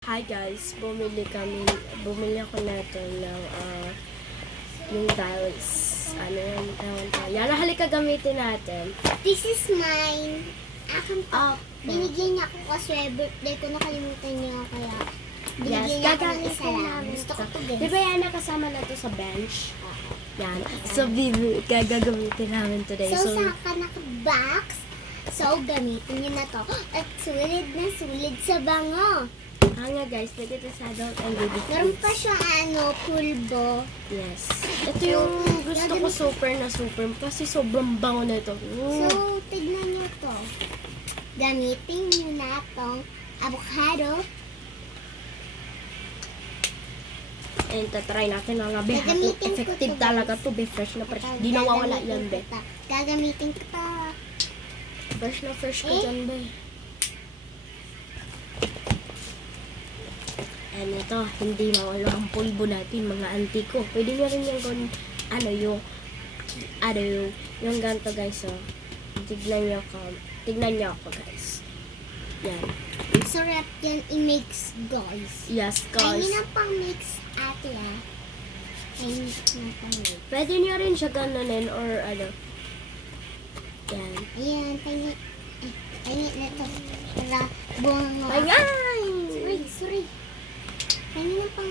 Hi guys, bumili ako natin ng yung tiles. Ano yun? Ewan ko. Yan, halika gamitin natin. This is mine. Akin Ah, pa. Binigyan niya ako kasi birthday ko, nakalimutan niya kaya binigyan yes, niya ako ng gagamitin isa lang. namin Gusto ko ito. to Di guys. ba yan nakasama na to sa bench? Yan. So, gagamitin namin today. So, sa naka-box, so gamitin niyo na to. At sulit na sulit sa bango. Nga guys, pwede ito sa adult and baby Meron kids. pa siyang pulbo. Yes. Ito yung gusto ko super na super kasi sobrang bango na ito. So, tignan niyo to. Gamitin niyo na tong avocado. And tatry natin ang be. Gagamitin ko Effective to, talaga to be. Fresh na fresh. Di nawawala yan be. Gagamitin ko pa. Fresh na fresh ka dyan be. And ito, hindi mawala ang pulbo natin, mga antiko. Pwede nyo rin yung yung ganito guys, oh. Tignan nyo ako guys. Yan. Sarap yan i-mix, guys. Yes Ay, guys. hindi na pang mix ate Ay, hindi na pang mix. Pwede nyo rin siya ganunin or ano. Yan. Ayan, pangit na to. Para buwang mo. Pangay! Sorry. Pangit na pang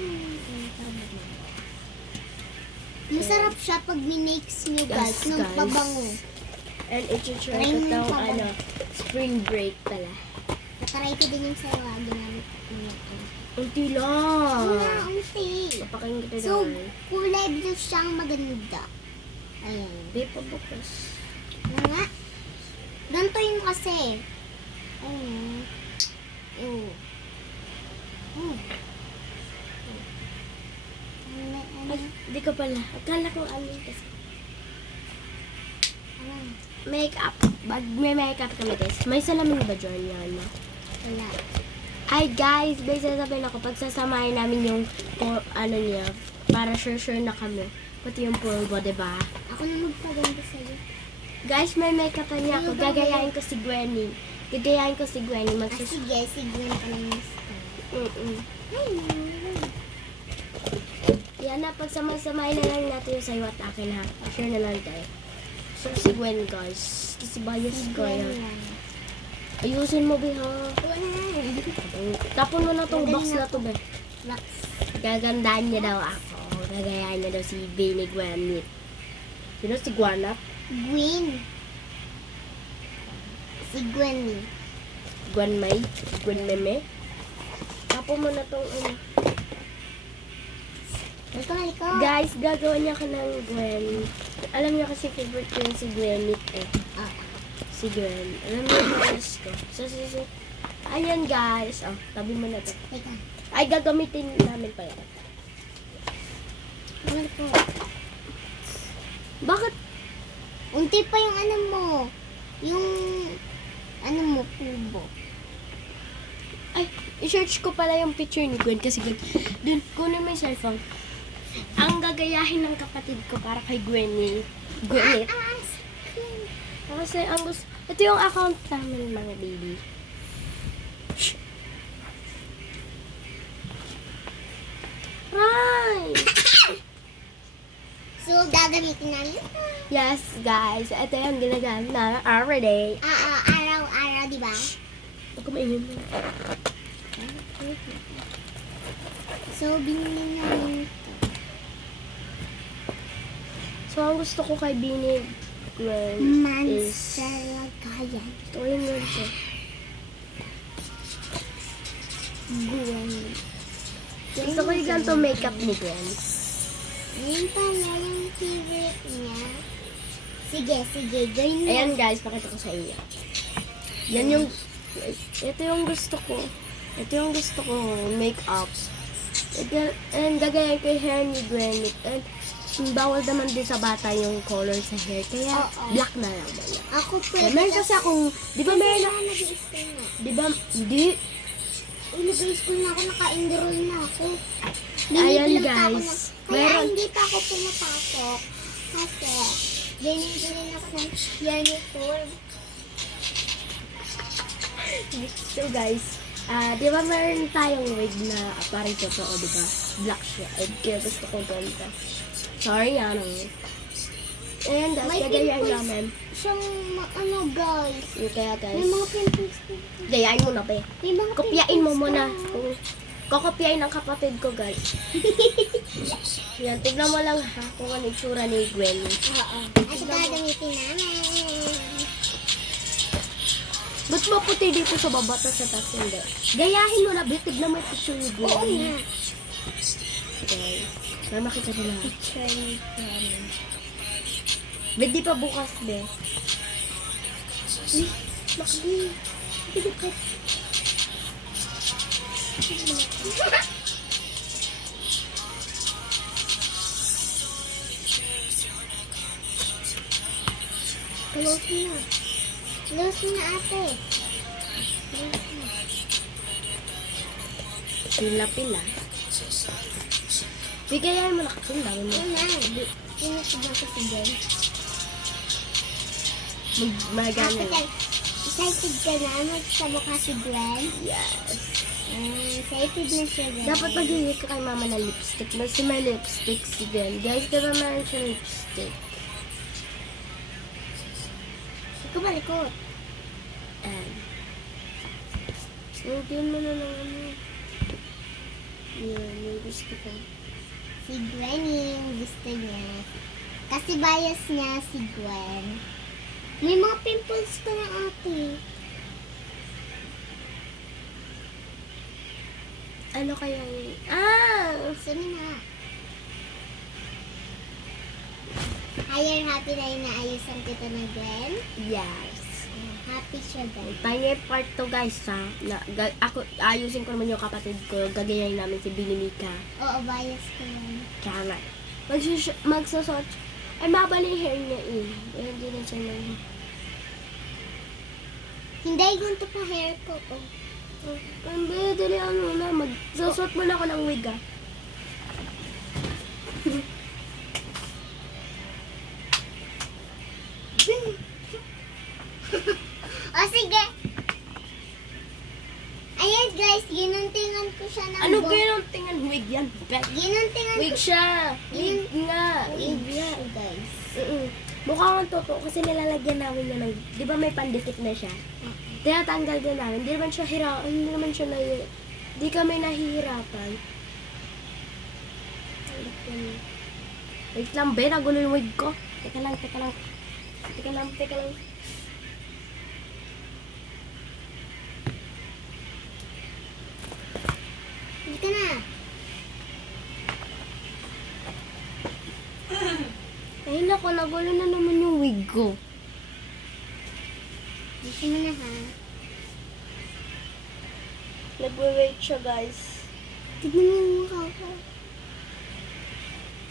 masarap siya pag minix nyo, guys. Yes, Nung guys. pabango. And i-try Try ko mo yung itong pabango. spring break pala. Nataray ko din yung sa'yo. Ginamit ko na ito. Unti lang. Wala, unti. Papakain kita So, naman. kulay blue siyang maganda. Ayan. Di pa bukas. Ano nga? Ganito yung kasi. Ayun. Ayun. Ay, di ko pala. Akala ko ano kasi. Makeup. May makeup kami guys. May salamin ba dyan yan? Wala. Ay guys, may sasabihin ako. Pagsasamahin namin yung ano niya. Para sure na kami. Pati yung pulbo, diba? Ako na magpaganda sa'yo. Guys, may makeup niya ako. Gagayahin ko si Gwenny. Gagayahin ko si Gwenny. Sige, sige ka lang gusto. Ay, Yan na, pagsama-samahin na lang natin yung sa'yo at akin ha. Share na lang tayo. So, si Gwen guys. Kasi bias ko yan. Ayusin mo, be, ha? Tapon mo na tong box na to, be. Box. Gagandaan niya daw ako. Gagayahin niya daw si Benny Gwenny. Sino si Gwanat? Gwen. Si Gwen. Gwen May? Gwen Meme? Tapon mo na tong ano. Ito. Guys, gagawa niya ka ng Gwen. Alam niya kasi favorite ko yung si Gwenit eh. Ah. Si Gwen. Alam niyo yung guys ko. So. Ayan guys. Oh, tabi mo na to. Teka. Ay, gagamitin namin pala. Ano po? Bakit? Unti pa yung ano mo. Yung ano mo, pulbo. Ay, i-search ko pala yung picture ni Gwen kasi dun, kunin mo yung cellphone. Ang gagayahin ng kapatid ko para kay Gwenny. Gwenit. Kasi ang gusto, ito yung account namin mga baby. Shh. Right. So, gagamitin namin. Yes, guys. Ito yung ginagamit namin every day. Araw-araw, di ba? Huwag ko maingin mo. So, binili namin. So, ang gusto ko kay Bini Gwen is... Mansalagayan. Ito yung word ko. Gwen. Gusto ko yung ganito makeup ni Gwen. Yun pala yung favorite niya. Sige, join mo. Ayan guys, pakita ko sa inyo. Yan yung... Ito yung gusto ko. Ito yung gusto ko, makeup. And gagayan ko yung hair ni Gwen. And bawal naman din sa bata yung color sa hair. Kaya Oo. black na lang muna. Ako pwede. Meron kasi akong... Di ba meron ako... Nag-i-school na. Di ba... Hindi. Nag-i-school na ako, naka-enroll na ako. Ayan, Binibilang pa ako guys. Kaya Meron- hindi pa ako pumapasok. Kasi, binibili ako ng uniform. So guys, Di ba meron tayong wig na parang totoo, di ba? Black siya. Kaya gusto ko ganito. Sorry, ano. Ayan, guys, May gagayain pimples. namin. Siyang, ano guys. Yung kaya, May guys. mga pimples dito. Gayain mo na, be. May mga Kopyain mo pimples muna. ka. Kung kokopyain ng kapatid ko, guys. Yan, tignan mo lang ha kung ano yung tsura ni Gwen. Oo. At gagamitin namin. Ba't maputi dito sa baba tas sa taas hindi? Gayahin mo na, be. Tignan mo yung picture ni Gwen. Oo nga. Okay. Para makita nila. Picture ni Gwen. Be, di pa bukas, be. Makli. Close mo na. Close mo na ate. Close mo. Pila-pila. Bigayan mo na kasi ang dami mo. Una. Pinasubang ko si Gwen. Magana. Excited ka na magsama ka si Gwen? Yes. Excited na siya, Gwen. Dapat mag-iwi ka kay mama ng lipstick. Kasi may lipstick si Gwen. Guys, diba meron siya lipstick? Ikaw malikot. And, lagyan mo na ng ano. Yan, yung gusto ko. Si Gwen yung gusto niya. Kasi bias niya si Gwen. May mga pimples ka na ate. Ano kaya yun? Ah! Sino na? Higher happy na inaayusan kita ng Gwen. Yes. Happy siya guys. Tayo part to guys ha. Ako, ayusin ko naman yung kapatid ko. Gagayahin namin si Binimika. Oo, bias ko yan. Tsaka magsasot. Ay, mabali yung hair niya eh. Eh, hindi na siya na. Hindi, ganito pa hair ko. Oh. Hindi, dali ano na. Magsasot mo na ako ng wig ah. O sige. Ayan guys, ginuntingan ko siya ng Ano ba yung tingnan wig yan? Ginuntingan Wig ko siya. Wig nga. Wig Wig yan. siya, guys. Mukha kang totoo kasi nilalagyan namin niya ng, di ba may pandikit na siya? Tinatanggal din namin. Hindi naman siya hindi naman siya di kami nahihirapan. Wait lang, be, nagulo yung wig ko. Teka lang. Hindi ka na. Ay, naku, nagulo na naman yung wig ko. Dito mo na ha. Nagwe-wait siya, guys. Tignan mo yung mukha ko.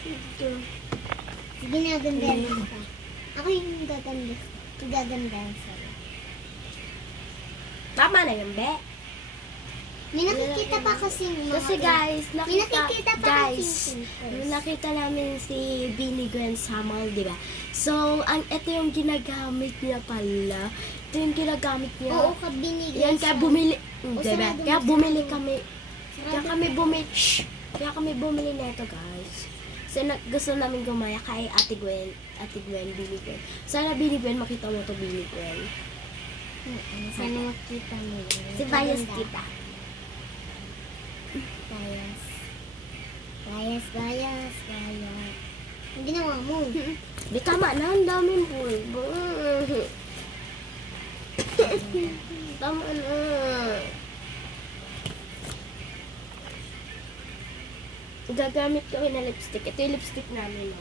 Ito. Sige na, gandahan mo ka. Ako yung gagandahan sa'yo. Tama na yun, be. May nakikita pa kasi Kasi guys, May nakikita pa kasi nakita namin si Binnie Gwen sa mall, di ba? So, ito yung ginagamit niya pala. Ito yung ginagamit niya. Oo, ka binigay Yan, kaya bumili. Di ba? sarado Kaya mo, bumili sarado. kami. Kaya kami bumili nito, guys. So, gusto namin gumaya kay Ate Gwen, Binnie Gwen. Sana Binnie Gwen, makita mo to Binnie Gwen. Sana makita mo yun. Si Bias Maganda. kita. Bias. Ang ginawa mo. Di tama na, ang daming bulbo. Tama na. Gagamit kami na lipstick. Ito yung lipstick namin. No?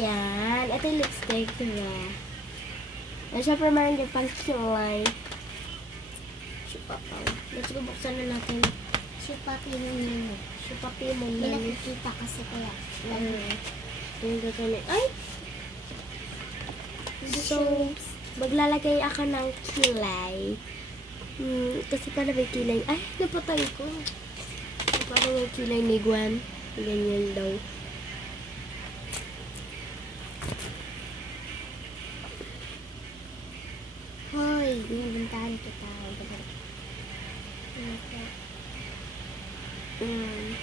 Yan. Ito yung lipstick. Diba? Siyempre meron din pang kulay. Let's go, buksan na natin. Sipapi mo nino. Sipapi mo May na. nakikita kasi kaya. Ito yung gagamit. Ay! So, maglalagay ako ng kilay. Kasi para may kilay. Ay, napatay ko. Parang yung kilay ni Gwen. Ganyan daw. Binibintahan kita. Mm.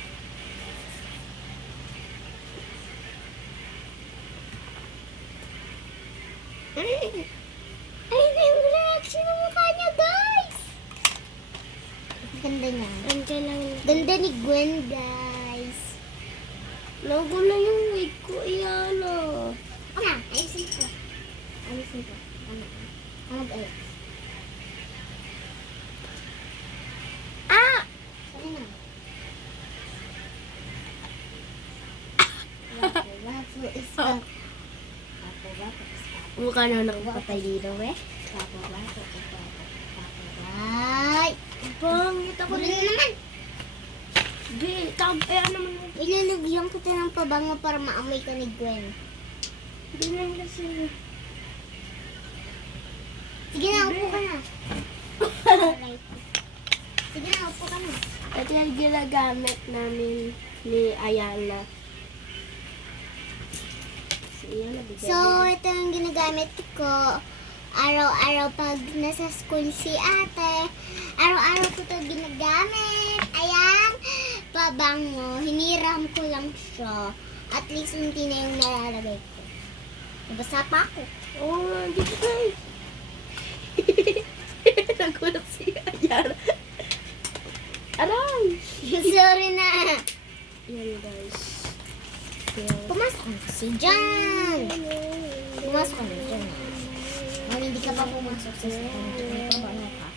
Ay, yung reaction ng mukha niya, guys! Ganda niya. Ang kailangan. Ganda ni Gwen, guys. Nagulo yung wig ko, iyan o. Ano? Ayusin ko. Ayusin ko. Ano? Mag-ayos. Ah! Ano na? Wapo is wapo. Wapo is wapo. Mukha na nakapatay dito, eh. Wapo is wapo. Ay! Pangit ako Gulo din. na naman! Bill, kaya naman. Ilalagyan kita ng pabango para maamoy ka ni Gwen. Hindi lang kasi. Sige na, upo ka na. Alright. Sige na, upo ka na. Ito yung ginagamit namin ni Ayala. Si Ayala, bigyan So, ito yung ginagamit ko. Araw-araw pag nasa school si ate. Araw-araw ko ito ginagamit. Ayan. Pabango. Hiniram ko lang siya. At least hindi na yung nalalagay ko. Nabasa pa ako. Oh, dito guys. Nagulat si Ayala. Aray! Sorry na. Yan guys. Pumasok ka na kasi dyan. Pumasok ka na dyan. Kung hindi ka pa pumasok sa school, may pabango ka.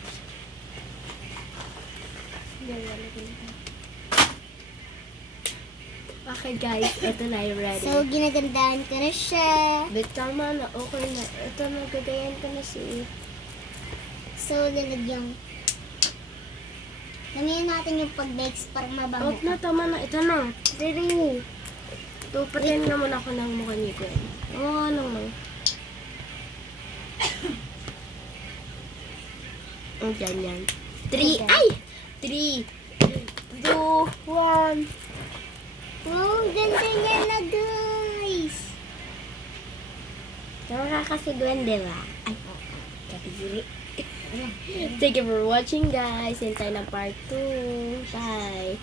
Okay guys, ito na yung ready. So, ginagandahan ko na siya. But tama na, okay na. Ito na, gagayan ko na si... So, lalagyan. Lamihan natin yung pag-bakes para mabango. Out na, tama na. Ito na. Ready. Ito, patin naman ako ng mukha ni Gwen. Oo, ano lang. Ang ganyan. 3, Okay. ay! 3, 2, 1. Wow, ganda niya na, guys. Tama ka kasi Gwen, di ba? Ay, kapigiri. Thank you for watching guys. Hintay na part 2. Bye.